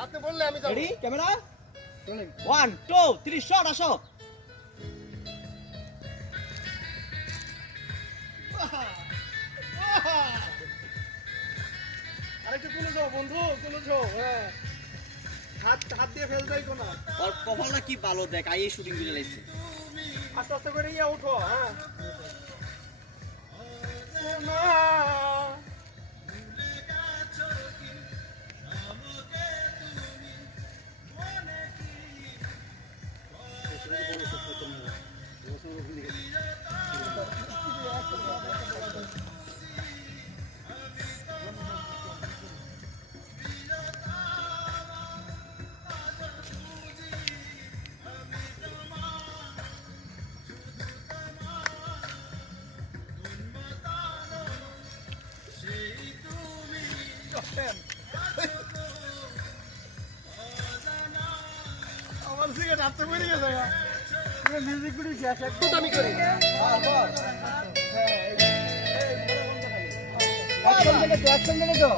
আপনি বললে আমি যাব রেডি ক্যামেরা চলেন 1 2 3 শট আসো আরেকটু কোলে যাও বন্ধু কোলে যাও হ্যাঁ হাত হাত দিয়ে ফেল যাই কোনা আর কপালটা কি ভালো দেখ আই শুটিং করে লাইছে আস্তে আস্তে করে ইয়া উঠো হ্যাঁ মা আমার সিগারেট হাতে পড়ে গেছে মিউজিক গুলি শেষ একটু দামি করি অ্যাকশন দেখে তো